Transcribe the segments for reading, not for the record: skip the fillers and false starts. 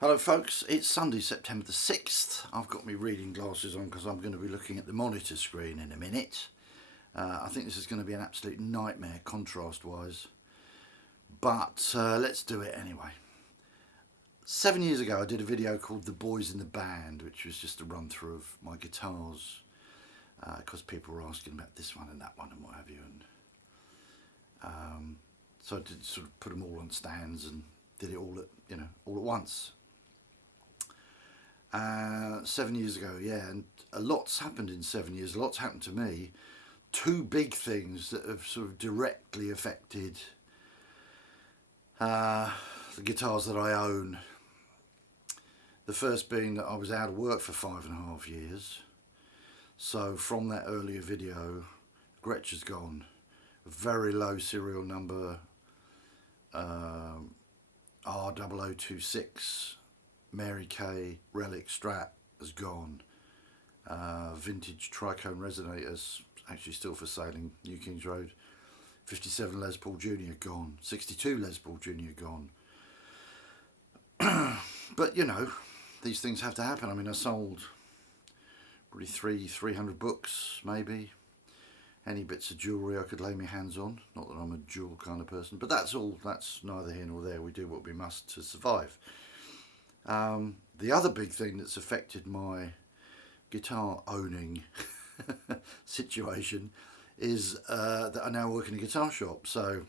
Hello folks, it's Sunday, September the 6th. I've got my reading glasses on because I'm going to be looking at the monitor screen in a minute. I think this is going to be an absolute nightmare contrast wise, but let's do it anyway. 7 years ago I did a video called The Boys in the Band, which was just a run through of my guitars, because people were asking about this one and that one and what have you, and so I did sort of put them all on stands and did it all at once. 7 years ago, yeah, and a lot's happened in 7 years. A lot's happened to me. Two big things that have sort of directly affected the guitars that I own. The first being that I was out of work for 5.5 years. So from that earlier video, Gretsch has gone. A very low serial number, R0026. Mary Kay Relic Strat has gone. Vintage Tricone resonators actually still for sale in New Kings Road. 57 Les Paul Jr. gone. 62 Les Paul Jr. gone. But you know, these things have to happen. I mean, I sold probably 300 books, maybe. Any bits of jewellery I could lay my hands on. Not that I'm a jewel kind of person, but that's neither here nor there. We do what we must to survive. The other big thing that's affected my guitar owning situation is that I now work in a guitar shop. So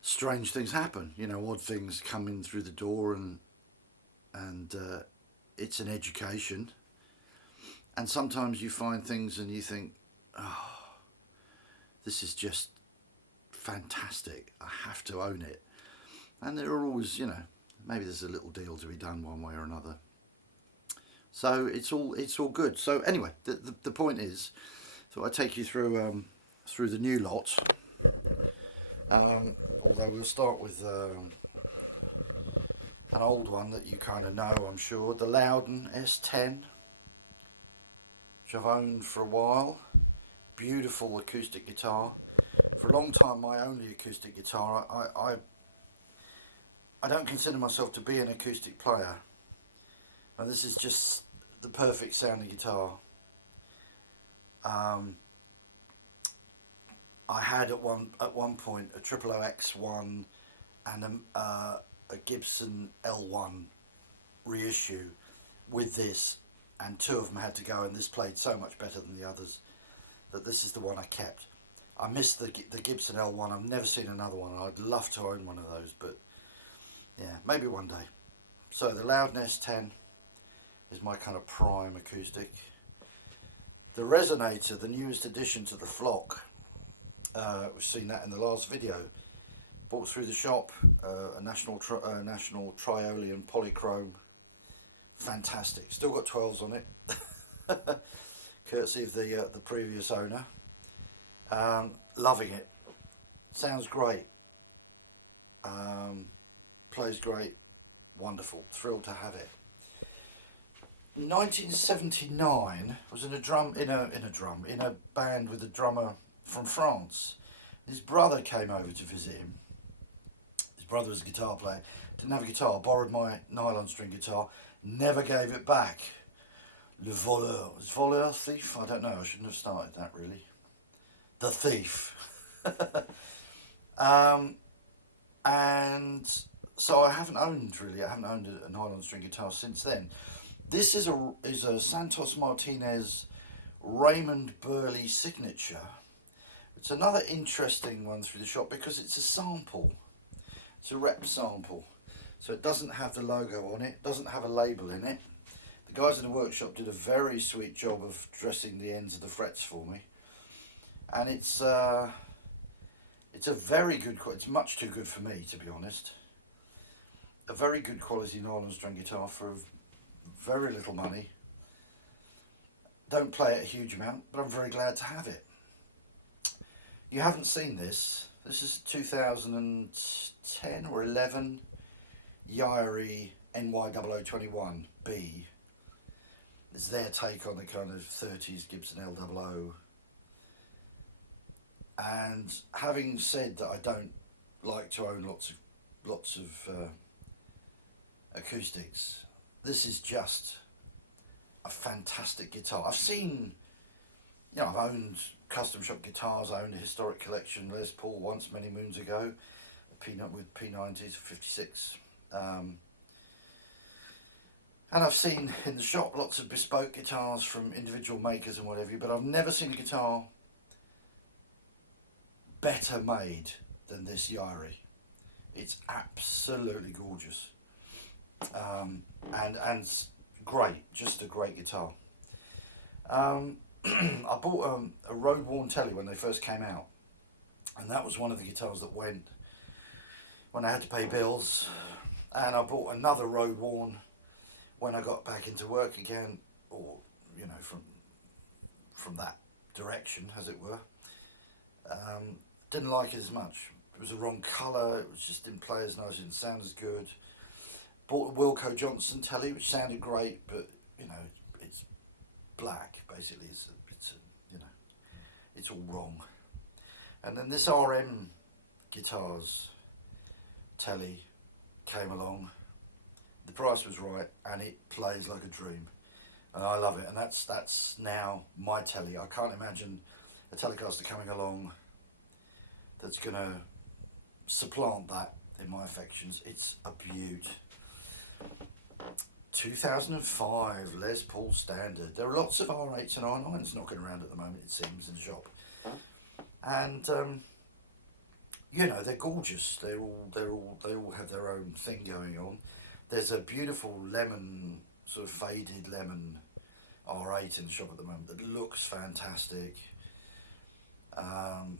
strange things happen, you know, odd things come in through the door, and it's an education. And sometimes you find things and you think, oh, this is just fantastic. I have to own it. And there are always, you know, maybe there's a little deal to be done one way or another. So it's all good. So anyway, the point is, so I take you through the new lot. Although we'll start with an old one that you kind of know, I'm sure, the Loudoun S10, which I've owned for a while. Beautiful acoustic guitar. For a long time, my only acoustic guitar. I don't consider myself to be an acoustic player, and this is just the perfect sounding guitar. I had at one point a X1 and a Gibson L1 reissue with this, and two of them had to go, and this played so much better than the others that this is the one I kept. I miss the Gibson L1. I've never seen another one. I'd love to own one of those, but yeah, maybe one day. So the Loudoun S10 is my kind of prime acoustic. The resonator, the newest addition to the flock, we've seen that in the last video. Bought through the shop, a National Triolean Polychrome. Fantastic. Still got 12s on it, courtesy of the previous owner. Loving it. Sounds great. Plays great, wonderful, thrilled to have it. In 1979, I was in a band with a drummer from France. His brother came over to visit him. His brother was a guitar player, didn't have a guitar, borrowed my nylon string guitar, never gave it back. Le voleur, was voleur, thief? I don't know, I shouldn't have started that really. The thief. And so I haven't owned a nylon string guitar since then. This is a Santos Martinez Raymond Burley signature. It's another interesting one through the shop because it's a sample. It's a rep sample. So it doesn't have the logo on it, doesn't have a label in it. The guys in the workshop did a very sweet job of dressing the ends of the frets for me. And it's a very good quality. It's much too good for me, to be honest. A very good quality nylon string guitar for very little money. Don't play it a huge amount, but I'm very glad to have it. You haven't seen this. This is 2010 or 11 Yairi NY0021B. It's their take on the kind of 30s Gibson L00. And having said that, I don't like to own lots of acoustics. This is just a fantastic guitar. I've seen, I've owned custom shop guitars. I owned a historic collection Les Paul once, many moons ago, with P90s, 56. And I've seen in the shop lots of bespoke guitars from individual makers and whatever, but I've never seen a guitar better made than this Yairi. It's absolutely gorgeous. And great, just a great guitar. I bought a road worn telly when they first came out, and that was one of the guitars that went when I had to pay bills. And I bought another road worn when I got back into work again, or from that direction, as it were. Didn't like it as much. It was the wrong colour. It just didn't play as nice. It didn't sound as good. Bought a Wilco Johnson telly, which sounded great, but it's black basically. It's all wrong. And then this RM Guitars telly came along. The price was right, and it plays like a dream, and I love it. And that's now my telly. I can't imagine a Telecaster coming along that's gonna supplant that in my affections. It's a beaut. 2005 Les Paul Standard. There are lots of R8s and R9s knocking around at the moment, it seems, in the shop, and they're gorgeous. They all have their own thing going on. There's a beautiful lemon, sort of faded lemon R8 in the shop at the moment that looks fantastic, and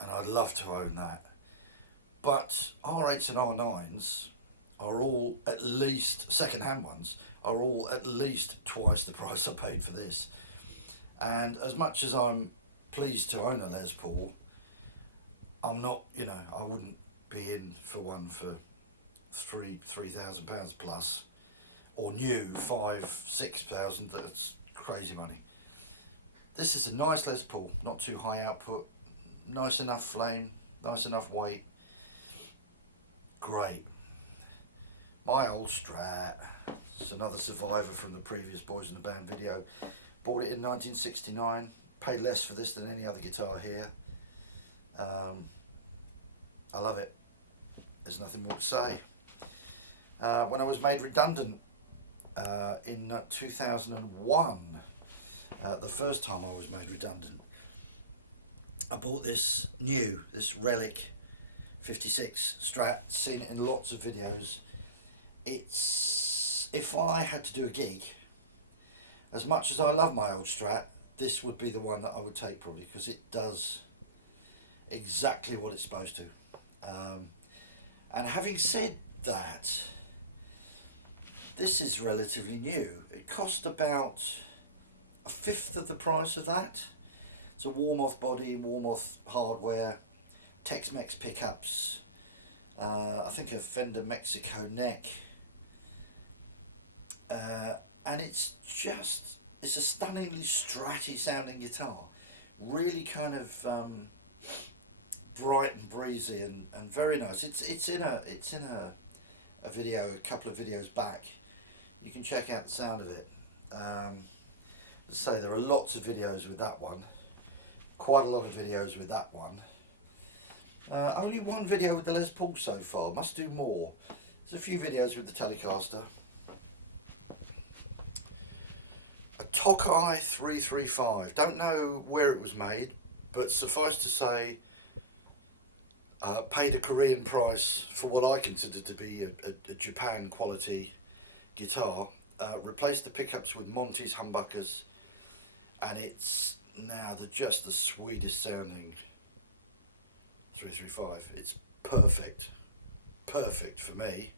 I'd love to own that. But R8s and R9s are all at least, second-hand ones, are all at least twice the price I paid for this. And as much as I'm pleased to own a Les Paul, I'm not, I wouldn't be in for one for £3,000 plus, or new 5,000-6,000. That's crazy money. This is a nice Les Paul, not too high output, nice enough flame, nice enough weight, great. My old Strat. It's another survivor from the previous Boys in the Band video. Bought it in 1969. Paid less for this than any other guitar here. I love it. There's nothing more to say. When I was made redundant in 2001, the first time I was made redundant, I bought this Relic 56 Strat. Seen it in lots of videos. If I had to do a gig, as much as I love my old Strat, this would be the one that I would take probably, because it does exactly what it's supposed to. And having said that, this is relatively new. It cost about a fifth of the price of that. It's a Warmoth body, Warmoth hardware, Tex-Mex pickups, I think a Fender Mexico neck. And it's a stunningly stratty sounding guitar, really kind of bright and breezy and very nice. It's in a video, a couple of videos back. You can check out the sound of it. Let's say there are lots of videos with that one, quite a lot of videos with that one. Only one video with the Les Paul so far, must do more. There's a few videos with the Telecaster. A Tokai 335. Don't know where it was made, but suffice to say, paid a Korean price for what I consider to be a Japan quality guitar. Replaced the pickups with Monty's humbuckers, and it's now just the sweetest sounding 335. It's perfect for me.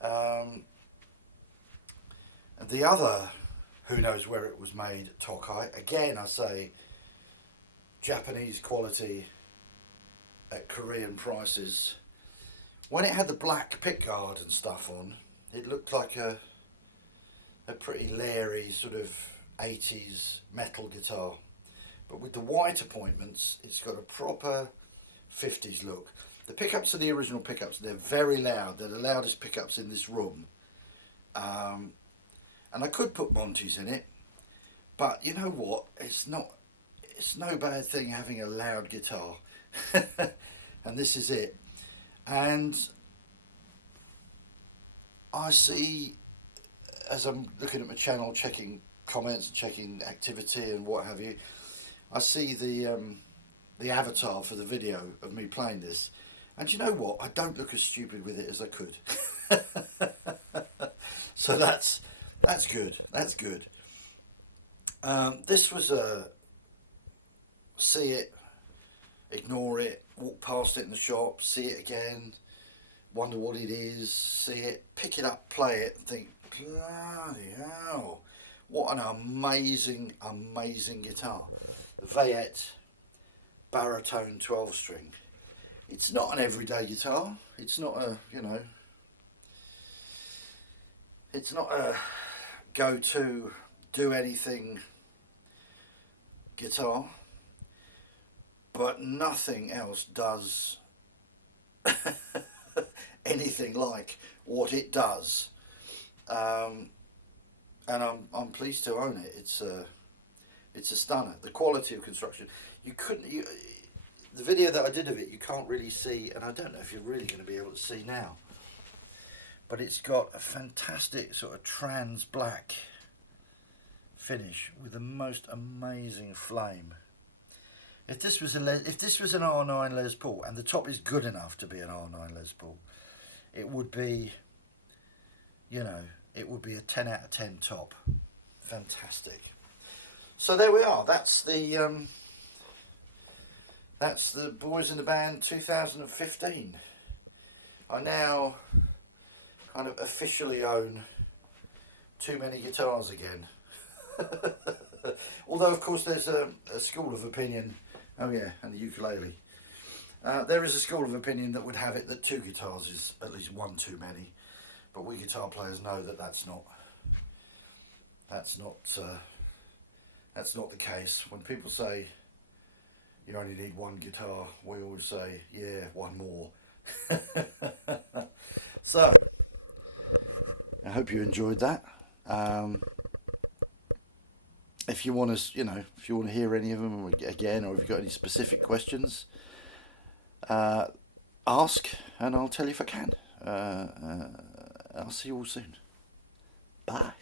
And the other, who knows where it was made, Tokai, again I say Japanese quality at Korean prices. When it had the black pickguard and stuff on, it looked like a pretty leery sort of 80s metal guitar, but with the white appointments it's got a proper 50s look. The pickups are the original pickups. They're very loud. They're the loudest pickups in this room. And I could put Monty's in it, but you know what? It's no bad thing having a loud guitar. And this is it. And I see, as I'm looking at my channel, checking comments, checking activity and what have you, I see the avatar for the video of me playing this. And you know what? I don't look as stupid with it as I could. So that's good. That's good. This was a see it, ignore it, walk past it in the shop, see it again, wonder what it is, see it, pick it up, play it, and think, bloody hell, what an amazing, amazing guitar. The Vayette baritone 12 string. It's not an everyday guitar. It's not a, you know, it's not a go-to, do anything guitar, but nothing else does anything like what it does. And I'm pleased to own it. It's a stunner. The quality of construction, the video that I did of it, you can't really see, and I don't know if you're really going to be able to see now, but it's got a fantastic sort of trans black finish with the most amazing flame. If this was an R9 Les Paul, and the top is good enough to be an R9 Les Paul, it would be, you know, it would be a 10 out of 10 top. Fantastic. So there we are. That's the Boys in the Band 2015. I now kind of officially own too many guitars again. Although of course there's a school of opinion, oh yeah, and the ukulele. There is a school of opinion that would have it that 2 guitars is at least one too many, but we guitar players know that that's not the case. When people say you only need 1 guitar, we always say, yeah, 1 more. So I hope you enjoyed that. If you want to, if you want to hear any of them again, or if you've got any specific questions, ask, and I'll tell you if I can. I'll see you all soon. Bye.